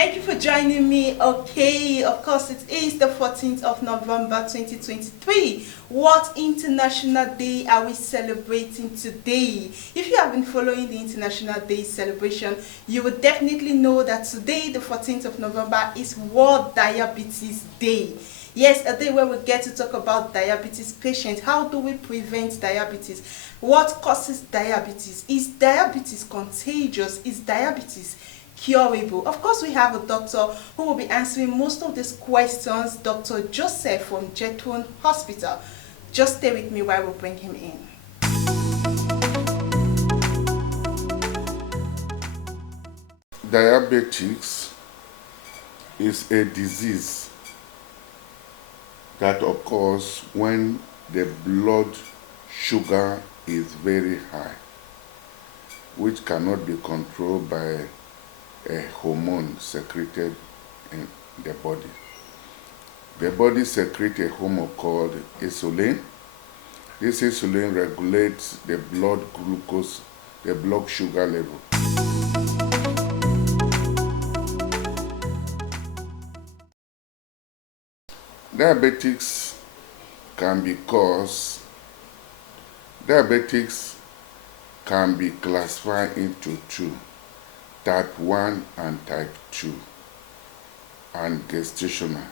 Thank you for joining me. Okay, of course, it is the 14th of November 2023. What international day are we celebrating today? If you have been following the International Day celebration, you would definitely know that today, the 14th of November, is World Diabetes Day. Yes, a day where we get to talk about diabetes patients. How do we prevent diabetes? What causes diabetes? Is diabetes contagious? Is diabetes curable? Of course, we have a doctor who will be answering most of these questions, Dr. Joseph from Jetron Hospital. Just stay with me while we bring him in. Diabetics is a disease that occurs when the blood sugar is very high, which cannot be controlled by a hormone secreted in the body. The body secretes a hormone called insulin. This insulin regulates the blood glucose, the blood sugar level. Diabetics can be classified into two, type 1 and type 2, and gestational.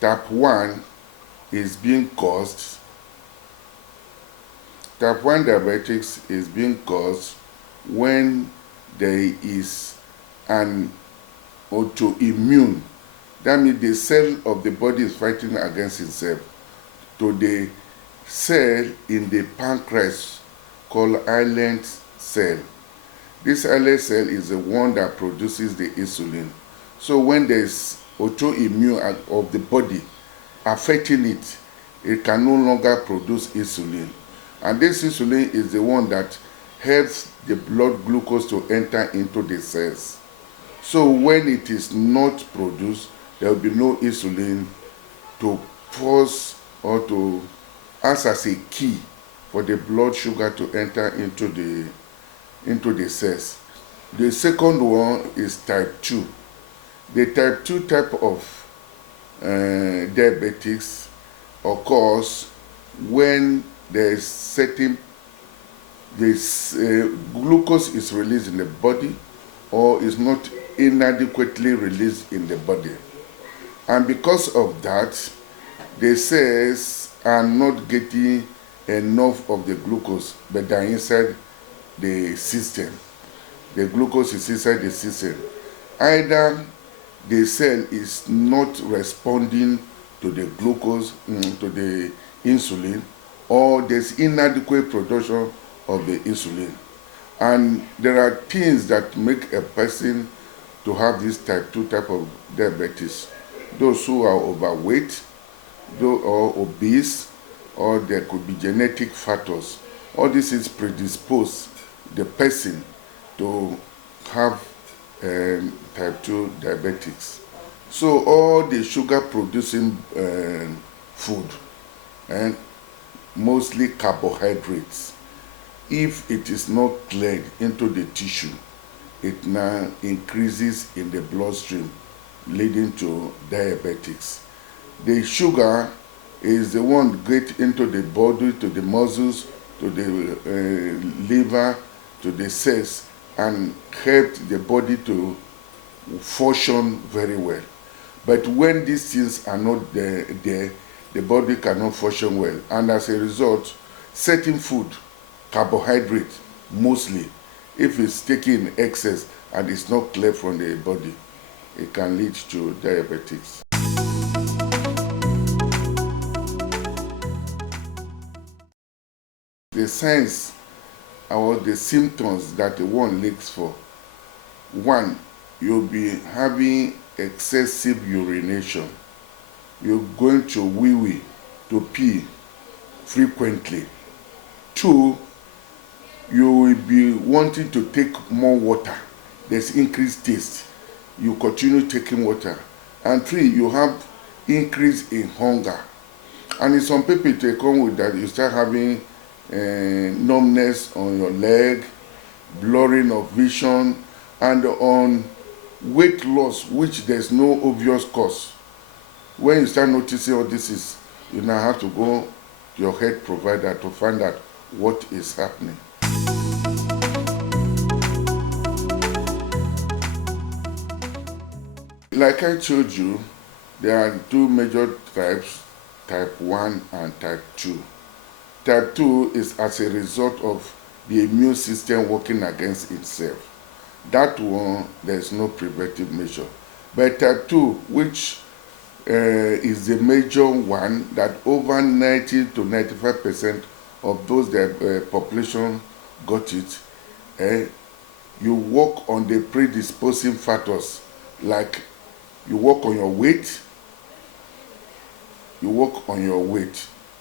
Type 1 is being caused, type 1 diabetics is being caused when there is an autoimmune. That means the cell of the body is fighting against itself. To the cell in the pancreas called islet cell. This islet cell is the one that produces the insulin. So when there's autoimmune of the body affecting it, it can no longer produce insulin. And this insulin is the one that helps the blood glucose to enter into the cells. So when it is not produced, there will be no insulin to force or to act as a key for the blood sugar to enter into the cells. The second one is type 2. The type 2 type of diabetics occurs when there is glucose is released in the body or is not inadequately released in the body. And because of that, the cells are not getting enough of the glucose, but they're inside the system. The glucose is inside the system. Either the cell is not responding to the glucose, to the insulin, or there's inadequate production of the insulin. And there are things that make a person to have this type 2 type of diabetes. Those who are overweight, or obese, or there could be genetic factors. All this is predispose the person to have type 2 diabetics. So all the sugar producing food, and mostly carbohydrates, if it is not cleared into the tissue, it now increases in the bloodstream, leading to diabetics. The sugar is the one get into the body, to the muscles, to the liver, to the cells, and help the body to function very well. But when these things are not there, the body cannot function well. And as a result, certain food, carbohydrate mostly, if it's taken in excess and it's not cleared from the body, it can lead to diabetics. The signs or the symptoms that one looks for: one, you'll be having excessive urination. You're going to wee-wee, to pee frequently. Two, you will be wanting to take more water. There's increased taste. You continue taking water. And three, you have increase in hunger. And in some people, they come with that, you start having numbness on your leg, blurring of vision, and on weight loss, which there's no obvious cause. When you start noticing all this is, you now have to go to your health provider to find out what is happening. Like I told you, there are two major types, type 1 and type 2. Type 2 is as a result of the immune system working against itself. That one, there's no preventive measure. But type 2, which is the major one, that over 90 to 95% of those that population got it, you work on the predisposing factors, like you work on your weight.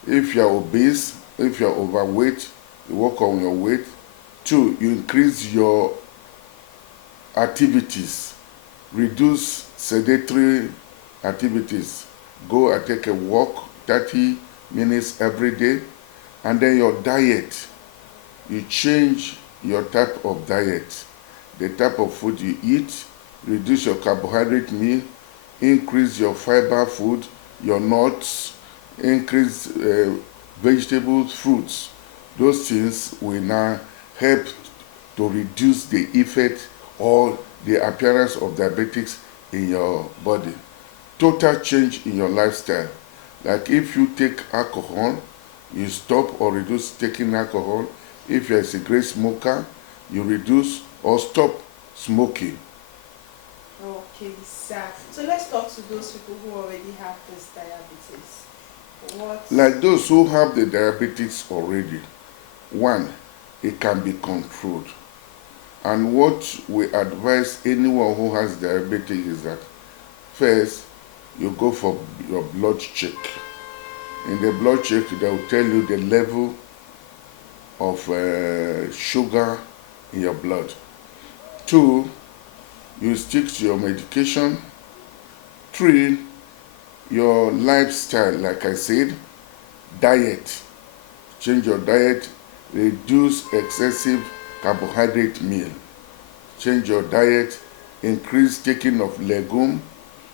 If you are obese, if you are overweight, you work on your weight. 2, you increase your activities, reduce sedentary activities. Go and take a walk 30 minutes every day. And then your diet, you change your type of diet, the type of food you eat, reduce your carbohydrate meal, increase your fiber food, your nuts, increase vegetables, fruits. Those things will now help to reduce the effect or the appearance of diabetics in your body. Total change in your lifestyle. Like if you take alcohol, you stop or reduce taking alcohol. If you're a cigarette smoker, you reduce or stop smoking. Okay, sir. So let's talk to those people who already have this diabetes. Like those who have the diabetes already, one, it can be controlled. And what we advise anyone who has diabetes is that first, you go for your blood check. In the blood check, they will tell you the level of sugar in your blood. 2, you stick to your medication. 3, your lifestyle, like I said, diet. Change your diet, reduce excessive carbohydrate meal. Change your diet, increase taking of legume,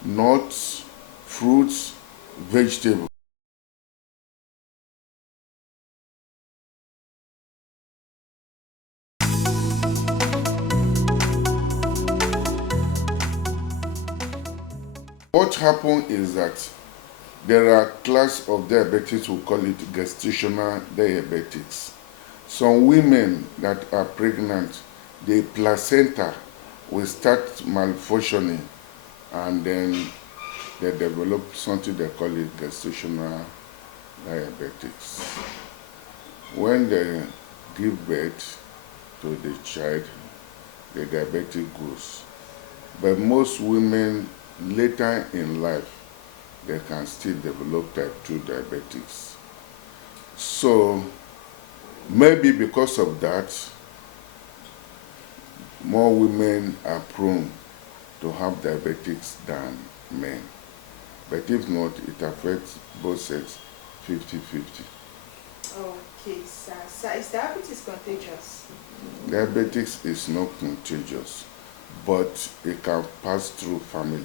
nuts, fruits, vegetables. What happens is that there are class of diabetics, we call it gestational diabetics. Some women that are pregnant, the placenta will start malfunctioning, and then they develop something they call it gestational diabetics. When they give birth to the child, the diabetic goes. But most women later in life, they can still develop type 2 diabetics. So maybe because of that, more women are prone to have diabetics than men. But if not, it affects both sex 50-50. Okay, sir. Sir, is diabetes contagious? Diabetics is not contagious, but it can pass through family.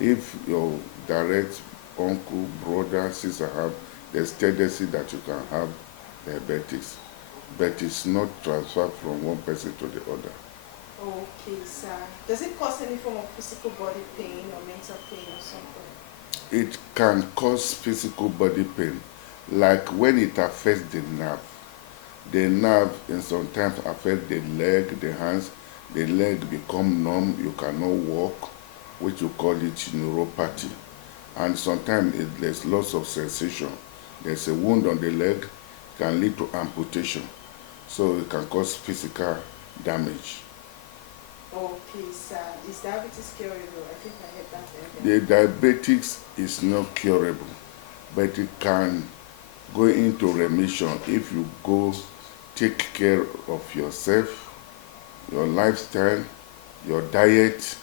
If your direct uncle, brother, sister have, there's tendency that you can have diabetics, but it's not transferred from one person to the other. Okay, sir. Does it cause any form of physical body pain or mental pain or something? It can cause physical body pain, like when it affects the nerve. The nerve in sometimes affect the leg, the hands. The leg become numb, you cannot walk, which you call it neuropathy. And sometimes there's loss of sensation. There's a wound on the leg, can lead to amputation. So it can cause physical damage. Okay, sir. Is diabetes curable? I think I heard that earlier. The diabetics is not curable, but it can go into remission if you go take care of yourself, your lifestyle, your diet,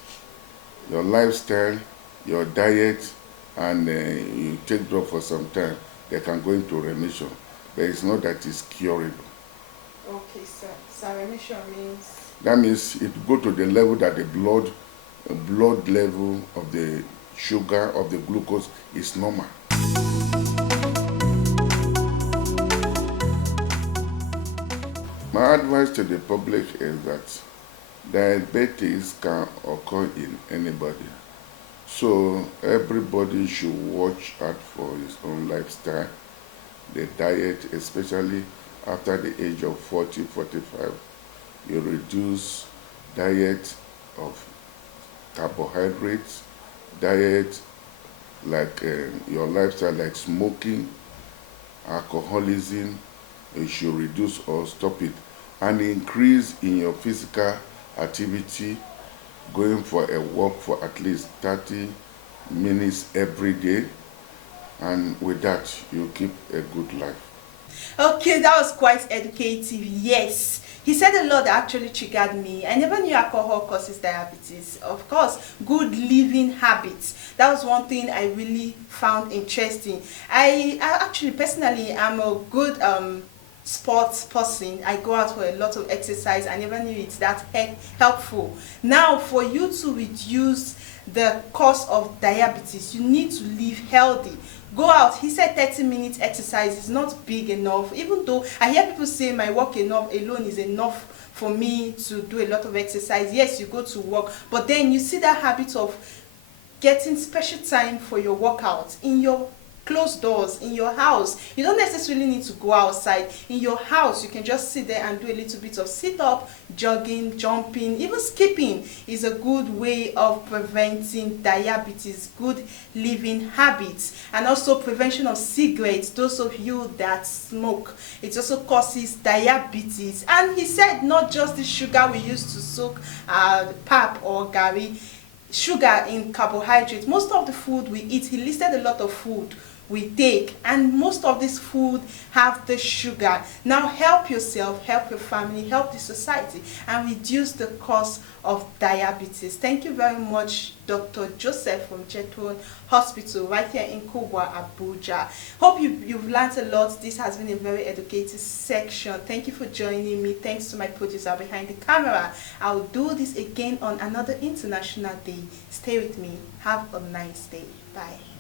and you take drugs for some time. They can go into remission, but it's not that it's curable. Okay, sir. So remission means? That means it go to the level that the blood blood level of the sugar, of the glucose is normal. My advice to the public is that diabetes can occur in anybody. So everybody should watch out for his own lifestyle, the diet, especially after the age of 40, 45. You reduce diet of carbohydrates, diet like your lifestyle, like smoking, alcoholism. You should reduce or stop it, and increase in your physical activity, going for a walk for at least 30 minutes every day, and with that you keep a good life. Okay, that was quite educative. Yes, he said a lot that actually triggered me. I never knew alcohol causes diabetes. Of course, good living habits. That was one thing I really found interesting. I actually personally am a good sports person. I go out for a lot of exercise. I never knew it's that helpful. Now, for you to reduce the cause of diabetes, you need to live healthy. Go out. He said 30 minutes exercise is not big enough, even though I hear people say my work enough alone is enough for me to do a lot of exercise. Yes, you go to work, but then you see that habit of getting special time for your workout in your closed doors in your house. You don't necessarily need to go outside. In your house, you can just sit there and do a little bit of sit-up, jogging, jumping, even skipping is a good way of preventing diabetes, good living habits, and also prevention of cigarettes. Those of you that smoke, it also causes diabetes. And he said not just the sugar we use to soak pap or gari, sugar in carbohydrates. Most of the food we eat, he listed a lot of food we take, and most of this food have the sugar. Now help yourself, help your family, help the society, and reduce the cause of diabetes. Thank you very much, Dr. Joseph from Jetron Hospital right here in Kubwa, Abuja. Hope you've learned a lot. This has been a very educative section. Thank you for joining me. Thanks to my producer behind the camera. I'll do this again on another International Day. Stay with me. Have a nice day. Bye.